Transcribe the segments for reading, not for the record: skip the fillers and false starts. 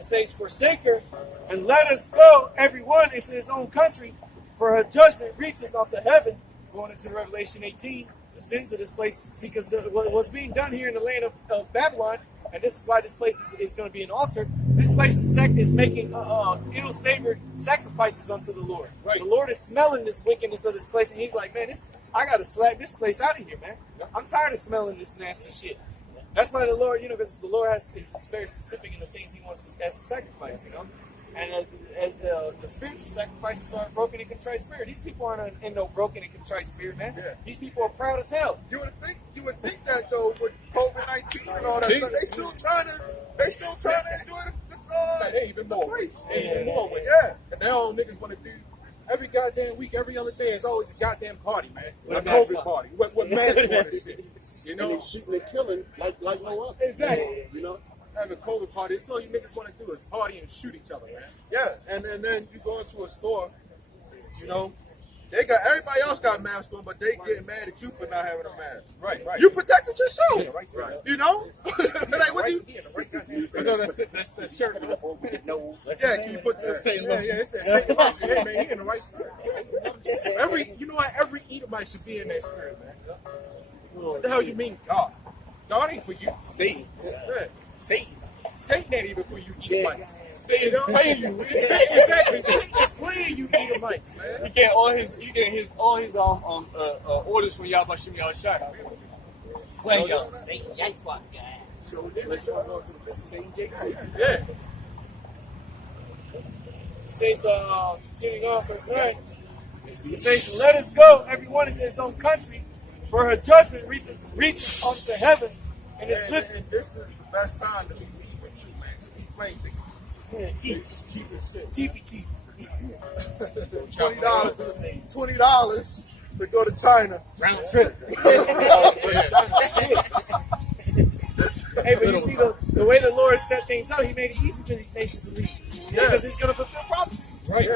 says, forsake her, and let us go, everyone, into his own country, for her judgment reacheth up to heaven. Going into Revelation 18, the sins of this place. See, because what's being done here in the land of Babylon, and this is why this place is going to be an altar. This place is making ill-savored sacrifices unto the Lord. Right. The Lord is smelling this wickedness of this place, and he's like, man, I got to slap this place out of here, man. I'm tired of smelling this nasty shit. That's why the Lord, because the Lord is very specific in the things he wants as a sacrifice, And the spiritual sacrifices are a broken and contrite spirit. These people aren't in no broken and contrite spirit, man. Yeah. These people are proud as hell. You would think that though with COVID-19 and all that stuff, they still trying to enjoy they even more. Yeah. And they all niggas want to do every goddamn week, every other day. It's always a goddamn party, man. A COVID party. With masks on and shit. And they shooting and killing like no other. Exactly. Have a COVID party. It's all you niggas want to do is party and shoot each other, man. Yeah, and then you go into a store, they got everybody else got masks on, but they getting mad at you for not having a mask. Right. You protected yourself. Yeah, right. Like what you? That's the shirt. No. Yeah, can you put the say it says hey man, he in the right spirit. Every Edomite should be in that spirit, man. What the hell you mean, God? God ain't for you. Satan. Yeah. Satan ain't even for you Edomites. Satan's playing you. Exactly. Satan is playing you Edomites, man. He get all his orders from y'all by shooting y'all shot. Playing y'all. Satan, yikes, guy. So let's go to the business. Satan Jake. Yeah. It says, continuing on, verse 9. It says, let us go, everyone, into his own country, for her judgment reaches unto heaven, and it's lifted. And this is the best time to be meeting with you, man. Just keep playing tickets. Yeah, Cheap as shit. cheapy. $20 to go to China. Round trip. Hey, but you see the way the Lord set things out, he made it easy for these nations to leave. Because he's going to fulfill prophecy. Right.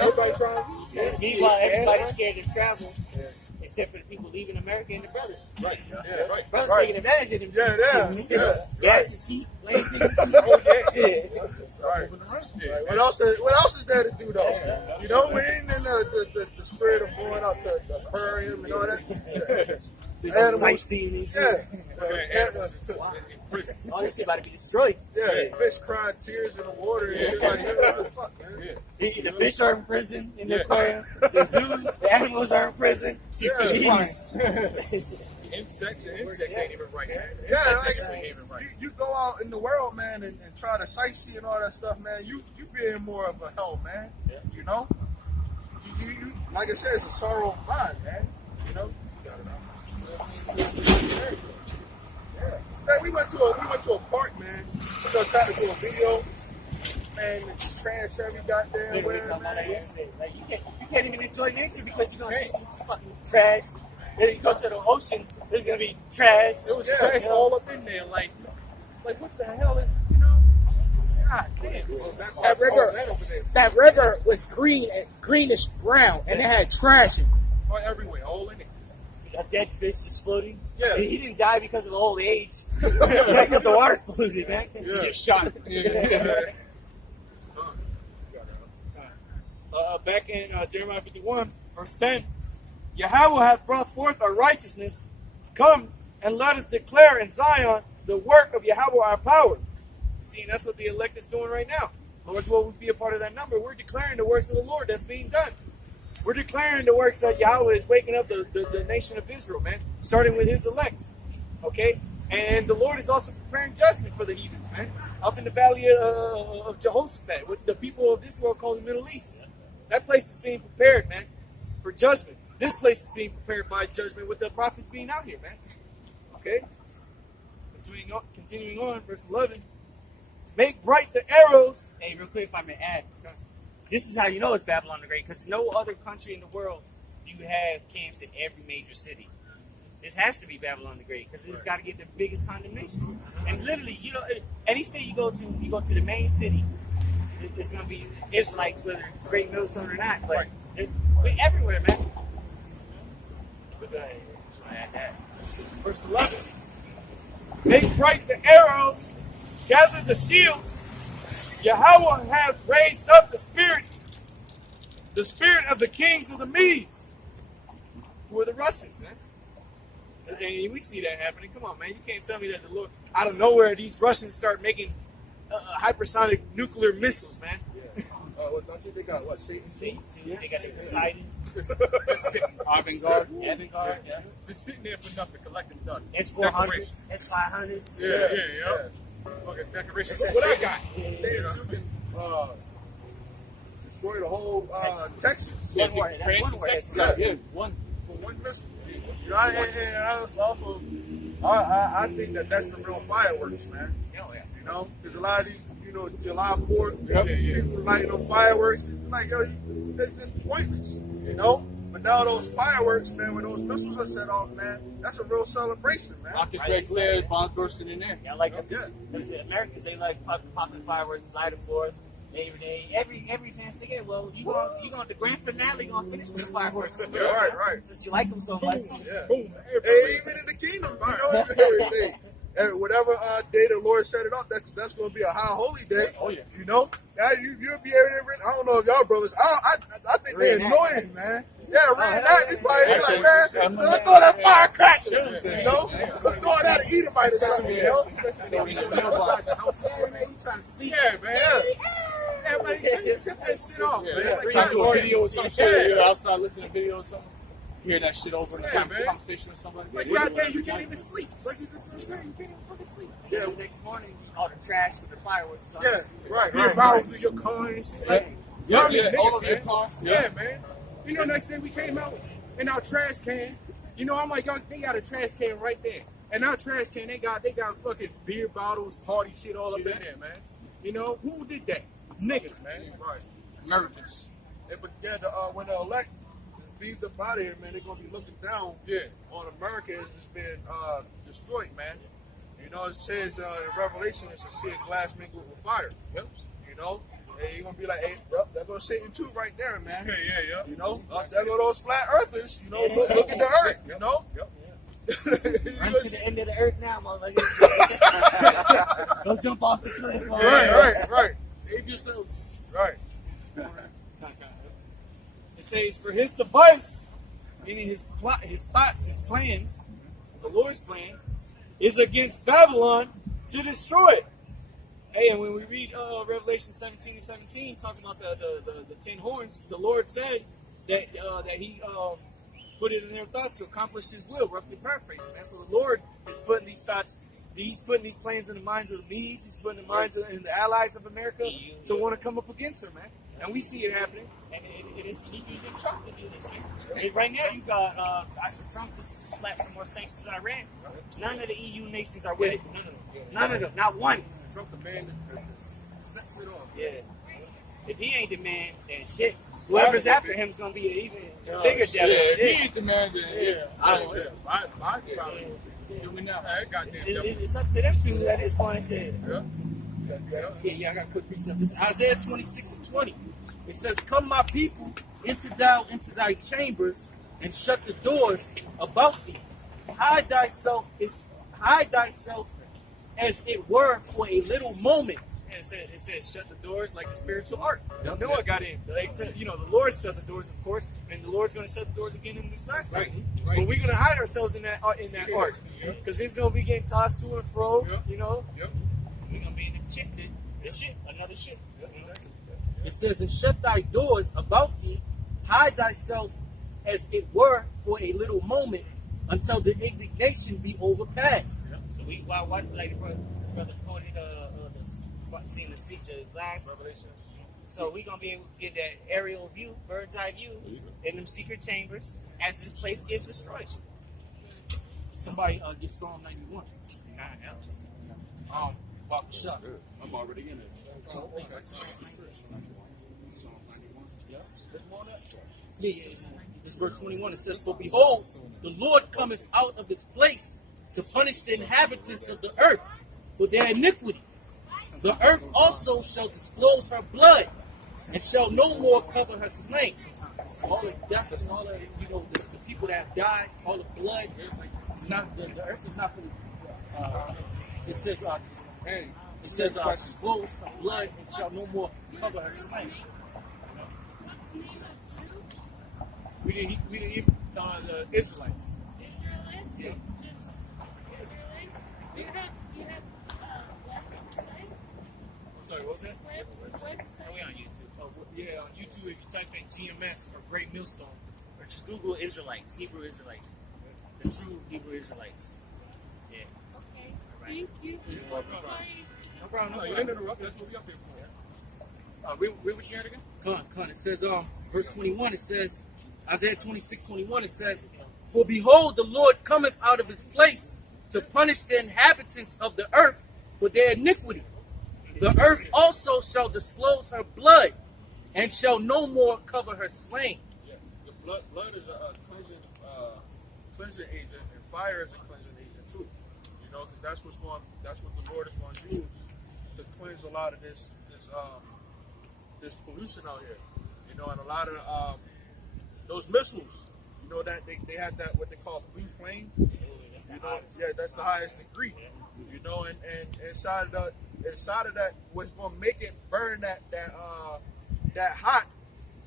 Everybody trying to. Yeah. Meanwhile, everybody's scared to travel, except for the people leaving America and the brothers. Right. Brothers taking advantage of them. Yeah. Gas is cheap, land tickets. Right. What else is there to do though? We ain't in the spirit of going out to the aquarium and all that. Animals. Sightseeing. Animals In prison. All this shit about to be destroyed. Yeah, fish crying tears in the water and shit like that. What the fuck, man? The fish are in prison in the aquarium. The zoo, the animals are in prison. See fish flying. Insects ain't even right, man. You go out in the world, man, and try to sightsee and all that stuff, man. You being more of a help, man. Yeah. You like I said, it's a sorrow of mine, man. Yeah. Man, we went to a park, man. We gonna try to do a video. Man, it's trash every goddamn We were talking about that man. yesterday. Like you can't even enjoy nature because you're gonna see some fucking trash. Then you go to the ocean, there's gonna be trash. It was trash all up in there, like what the hell is, God damn. That river was greenish brown, and it had trash in it. Everywhere, all in it. A dead fish just floating. Yeah. He didn't die because of the old age. Because the water's polluted, man. Yeah. You get shot. Back in Jeremiah 51, verse 10, Yahweh hath brought forth our righteousness. Come and let us declare in Zion the work of Yahweh our power. See, that's what the elect is doing right now. Lord's will would be a part of that number. We're declaring the works of the Lord that's being done. We're declaring the works that Yahweh is waking up the nation of Israel, man, starting with his elect. Okay? And the Lord is also preparing judgment for the heathens, man, up in the valley of Jehoshaphat, what the people of this world call the Middle East. That place is being prepared, man, for judgment. This place is being prepared by judgment with the prophets being out here, man. Okay? Continuing on, verse 11. Make bright the arrows. Hey, real quick, if I may add, this is how you know it's Babylon the Great, because no other country in the world you have camps in every major city. This has to be Babylon the Great, because it's got to get the biggest condemnation. And literally, any state you go to the main city, it's going to be Israelites, whether Great Millstone or not, but it's everywhere, man. But go ahead. Just want to add that. Verse 11. Make bright the arrows gather the shields. Yahweh hath raised up the spirit of the kings of the Medes, who are the Russians, man. And we see that happening. Come on, man. You can't tell me that the Lord, out of nowhere, these Russians start making hypersonic nuclear missiles, man. Don't you think they got what, Satan? They got the Poseidon. Just sitting, Avant-garde. Yeah. just sitting there for nothing, collecting dust. S-400s, S-500s. Yeah. Okay, decorations. What I got? Satan too can destroy the whole Texas. One word. That's one word. Yeah, one. For one missile. You know, I think that's the real fireworks, man. You know, because a lot of these, you know, July 4th, people lighting them fireworks, and like, yo, it's pointless, you know? But now those fireworks, man, when those missiles are set off, man, that's a real celebration, man. Rockets red clear, bombs bursting in there. Yeah, like Americans, they like popping fireworks, July the 4th, Labor Day, every chance they get. Well, you going the grand finale gonna finish with the fireworks. Yeah, right. Since you like them so much. Yeah. Boom. Hey, even in the kingdom, you know, everything. And whatever day the Lord set it up, that's going to be a high holy day. Oh yeah. You know, now you'll be able to. I don't know if y'all brothers. I think they're annoying, man. Yeah, reading that, you probably be like, man, let's throw that firecracker. You know, let's throw it out and eat or something. You know. Yeah, man. Yeah, man. You set that shit off, man. Trying to do a video or something. You're outside listening to video or something. Hear that shit over in a conversation with somebody. Like, goddamn, you can't even sleep. Like, you just saying, you can't even fucking sleep. Yeah, the next morning, all the trash with the fireworks is on. Yeah, right. Beer bottles in your car and shit. Like, Yeah, niggas, all of your man. cars. Yeah, man. You know, next day we came out in our trash can. You know, I'm like, y'all, they got a trash can right there. And our trash can, they got fucking beer bottles, party shit all up in there, man. You know, who did that? Niggas, man. Right. Americans. Yeah, but yeah, when the elect leave the body here, man, they're gonna be looking down on America as it's being destroyed, man. You know, it says in Revelation it's to see a glass mingled with fire. Yep. You know, and you're gonna be like, hey, yep, there goes Satan too right there, man. Yeah. You know, there go those flat earthers. You know, look at the earth. You know. Yep. Run to the end of the earth now, motherfucker. Don't jump off the cliff. Right. Save yourselves. Right. It says, for his device, meaning his thoughts, his plans, the Lord's plans, is against Babylon to destroy it. Hey, and when we read Revelation 17:17, talking about the 10 horns, the Lord says that he put it in their thoughts to accomplish his will, roughly paraphrasing. And so the Lord is putting these thoughts, he's putting these plans in the minds of the Medes, he's putting the minds of the allies of America to want to come up against her, man. And we see it happening. And it is using Trump to do this here. And right now, you got after Trump just slapped some more sanctions on Iran. None of the EU nations are with it. None of them. Not one. Trump the man that sets it off. Yeah. If he ain't the man, then shit. Whoever's after him is gonna be an even bigger devil. Yeah, if he ain't the man, then I don't know. My probably doing now. Goddamn devil. It's up to them two at this point. Said. Yeah, I got a quick precept. This is Isaiah 26:20. It says, "Come, my people, enter thou into thy chambers, and shut the doors about thee. Hide thyself as it were for a little moment." Yeah, it says shut the doors like the spiritual ark. Noah got in. Like said, you know, the Lord shut the doors, of course, and the Lord's going to shut the doors again in this last time. But we're going to hide ourselves in that ark, because it's going to be getting tossed to and fro. You know, We're gonna be in the ship, another ship. exactly. It says, "And shut thy doors about thee, hide thyself as it were for a little moment, until the indignation be overpassed." So why like brother quoted seeing the glass. Revelation. So we're gonna be able to get that aerial view, bird's eye view, in them secret chambers as this place is destroyed. Somebody get Psalm 91. God else. About the shot. I'm already in it. Yeah. It's verse 21. It says, "For behold, the Lord cometh out of his place to punish the inhabitants of the earth for their iniquity. The earth also shall disclose her blood, and shall no more cover her slain." All the deaths and all the the people that have died, all the blood. It's not the earth is not going to. It says, It says, "Disclose her blood and shall no more cover her slain." We didn't even the Israelites. Yeah. Just Israelites. You have I'm sorry, what was that? Are we on YouTube? Yeah, on YouTube, if you type in GMS or Great Millstone, Or just Google Israelites, Hebrew Israelites. The true Hebrew Israelites. Yeah. Okay. Thank you. no problem. No, you didn't interrupt. That's what we up here for. Read what you had again? Come on. It says, verse 21, it says, Isaiah 26:21, it says, "For behold, the Lord cometh out of his place to punish the inhabitants of the earth for their iniquity. The earth also shall disclose her blood, and shall no more cover her slain." Yeah, the blood is a cleansing agent, and fire is a cleansing agent too. You know, because that's what the Lord is going to use to cleanse a lot of this pollution out here. You know, and a lot of those missiles. You know that they had that what they call blue flame. That's the highest degree. You know, and inside of that, what's going to make it burn that hot,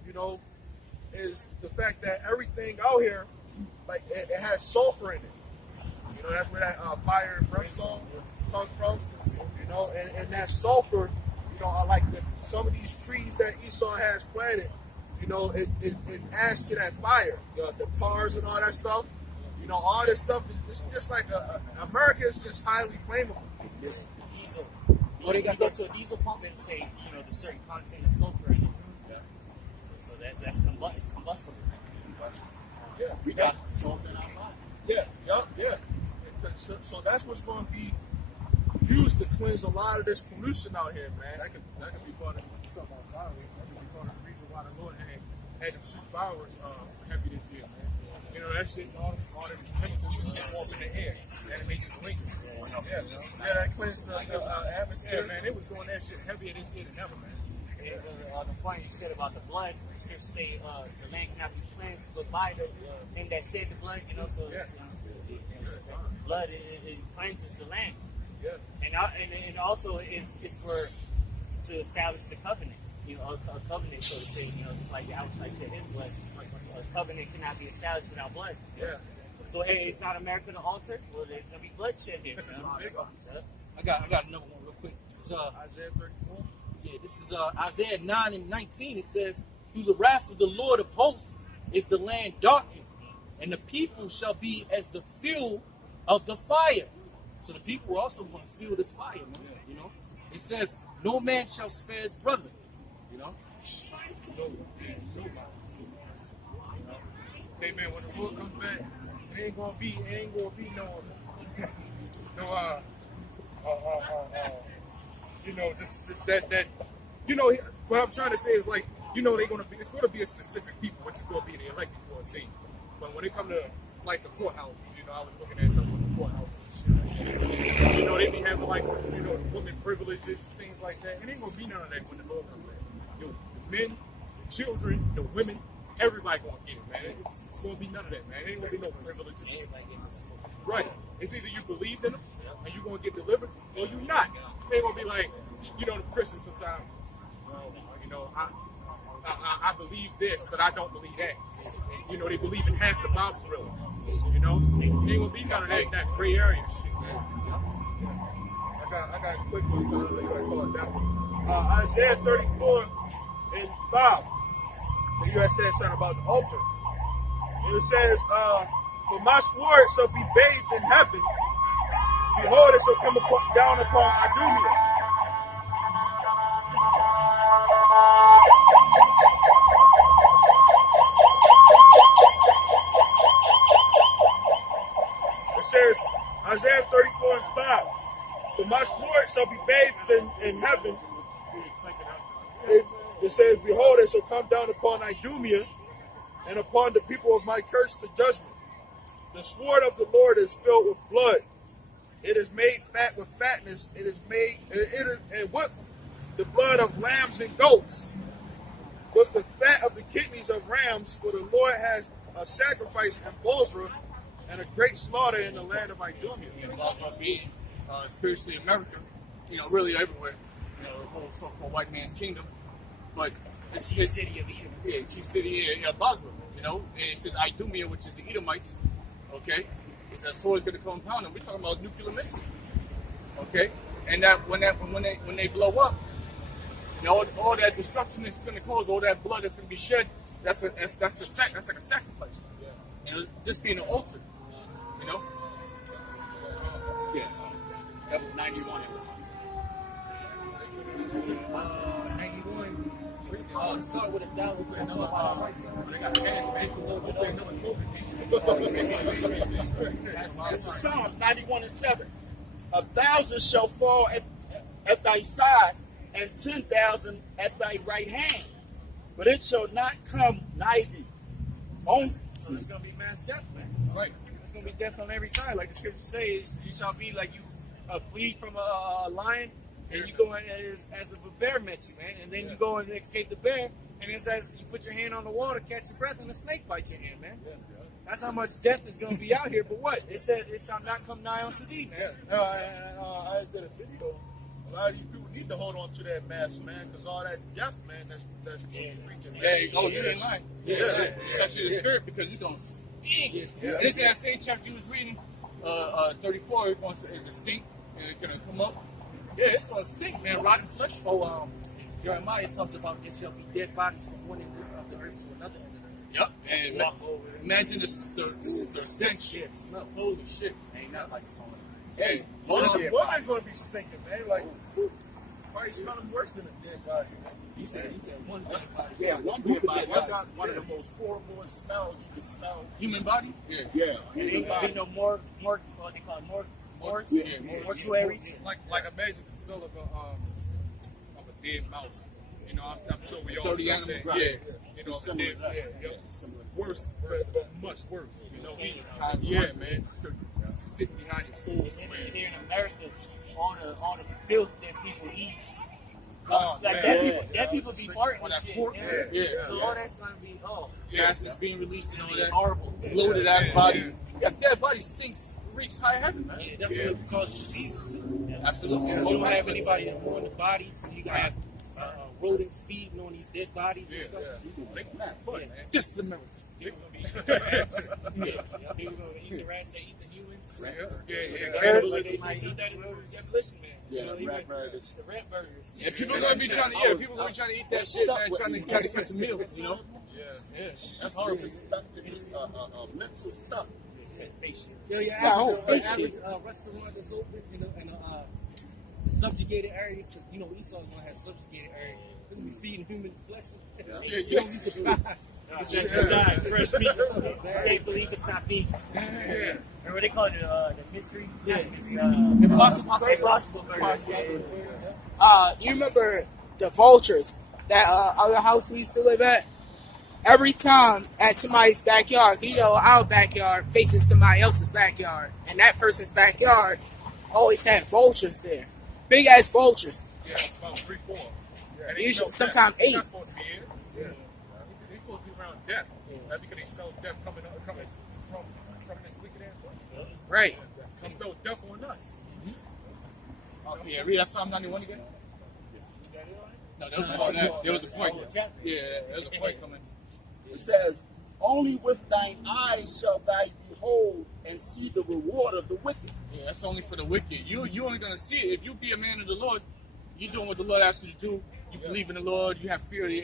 you know, is the fact that everything out here, like it has sulfur in it. You know, that's where that fire and brimstone comes from. You know, and that sulfur, you know, are like some of these trees that Esau has planted. You know, it adds to that fire. The cars and all that stuff. You know, all this stuff is just like America is just highly flammable. This diesel. Or they got to go to a diesel pump and say, you know, the certain content of sulfur in it. Yeah. So it's combustible. Yeah. We got sulfur in our body. Yeah. So that's what's going to be used to cleanse a lot of this pollution out here, man. That could be part of the reason why the Lord had them shoot fireworks heavy this year, man. You know, that shit, all the chemicals and shit walk in the air. And it makes you blink. Yeah, that cleansed the atmosphere, man. It was doing that shit heavier this year than ever, man. And the point you said about the blood, scriptures say the land cannot be cleansed but by the him that shed the blood, you know, so blood it cleanses the land. Yeah. And also it's for to establish the covenant, you know, a covenant, so to say, you know, just like Yahweh shed his blood. A covenant cannot be established without blood. Yeah. So hey, it's not America the altar. Well, there's gonna be bloodshed here. You know? I got another one real quick. It's, Isaiah 34. yeah, this is Isaiah 9:19. It says, "Through the wrath of the Lord of hosts is the land darkened, and the people shall be as the fuel of the fire." So the people are also going to feel this fire, man. You know, it says, "No man shall spare his brother." You know. Hey man, when the Lord comes back, it ain't gonna be no you know, just that you know what I'm trying to say is like, you know, it's gonna be a specific people, which is gonna be the elected for a seat. But when it come to like the courthouses, you know, I was looking at some of the courthouses and shit. You know, they be having like, you know, women privileges, things like that. It ain't gonna be none of that when the Lord comes back. You know, the men, the children, the women, everybody gonna get it, man. It's gonna be none of that, man. It ain't gonna be no privileges. Right. It's either you believe in them and you're gonna get delivered, or you not. It ain't gonna be like, you know, the Christians sometimes, you know, I believe this, but I don't believe that. You know, they believe in half the Bible, really. You know, it ain't gonna be none of that gray area shit, man. I got a quick one. I'll let you call it that one. Isaiah 34:5. So you had said something about the altar. And it says, "For my sword shall be bathed in heaven. Behold, it shall come down upon Idumea." It says, Isaiah 34:5. "For my sword shall be bathed in heaven." It says, "Behold, it shall come down upon Idumea, and upon the people of my curse to judgment. The sword of the Lord is filled with blood. It is made fat with fatness. It is and with the blood of lambs and goats, with the fat of the kidneys of rams. For the Lord has a sacrifice in Bozrah, and a great slaughter in the land of Idumea." It's gonna be spiritually America. really everywhere. The whole so-called white man's kingdom. But it's Chief city of Edom. Yeah, chief city, Basra. And it says Idumea, which is the Edomites. Okay, it says sword's going to come pound them. We're talking about nuclear missiles. Okay, and that when they blow up, all that destruction is going to cause, all that blood that's going to be shed. That's like a sacrifice. Just being an altar. Yeah. That was 91. 91. Start with $1. Put another on the right side. They got It's a Psalms 91:7. 1,000 shall fall at thy side, and 10,000 at thy right hand, but it shall not come nigh thee. So there's going to be mass death, man. Right. There's going to be death on every side. Like the scripture says, you shall be like you flee from a lion, and you go in as if a bear met you, man. And then you go and escape the bear, and it's as you put your hand on the wall to catch your breath, and a snake bites your hand, man. That's how much death is going to be out here. But what? It said it shall not come nigh unto thee, man. I did a video. A lot of you people need to hold on to that mask, man, because all that death, man, that's freaking. You didn't lie. It's actually the spirit because it's gonna stink. This is that same chapter you was reading, 34. It's going to stink, and it's gonna come up. Yeah, it's gonna stink, man. Rotten flesh. Jeremiah talks about there shall be dead bodies from one end of the earth to another end of the earth. Yep, and imagine the stench. Yeah, smell. Holy shit. Ain't that like smelling? Hey, what am I going to be stinking, man? Like, probably smelling worse than a dead body, man. He said one dead body. Yeah, one dead body. That's one of the most horrible smells you can smell. Human body? Yeah. And ain't gonna be no more, what they call it, morgues, mortuaries. Like imagine the smell of a dead mouse. I'm sure we all Dirty smell animal, that. right. Similar. Worse, but much worse. Man. Sitting behind your stove somewhere. Here in America, all the filth that people eat. Oh, Like man. that people be farting On and that shit. pork, Yeah. yeah. So all that's gonna be Gas is being released and all that. horrible. Loaded ass body. Yeah, dead body stinks, reeks high heaven, man. Yeah, that's going to cause diseases too. Absolutely. You don't have anybody to mourn the bodies, and you can have rodents feeding on these dead bodies and stuff. This is America. People gonna eat the rats, they eat the humans. They might eat that in the demolition man. The rat burgers. The rat burgers. Yeah, people gonna be trying to eat that shit, man, trying to catch a meal, That's horrible. It's just mental stuff. Your average restaurant that's open in the subjugated areas, because Esau's gonna have subjugated areas. They're gonna be feeding human flesh. You don't be surprised. That just died. Fresh meat. I can't believe it's not beef. Remember what they call it? The mystery? Yeah. Impossible burgers. You remember the vultures, that other house we used to live at? Every time at somebody's backyard, our backyard faces somebody else's backyard, and that person's backyard always had vultures there. Big ass vultures. Yeah, about 3, 4. And Usually, sometimes 8. They're not supposed to be here. They're supposed to be around death. That's because they smell death coming from this wicked ass place. Right. They smell death on us. Read that Psalm 91 again. No, there was a point. Yeah, there was a point coming. It says, only with thine eyes shall thou behold and see the reward of the wicked. Yeah, that's only for the wicked. You only gonna see it if you be a man of the Lord. You're doing what the Lord asks you to do. You believe in the Lord. You have fear of the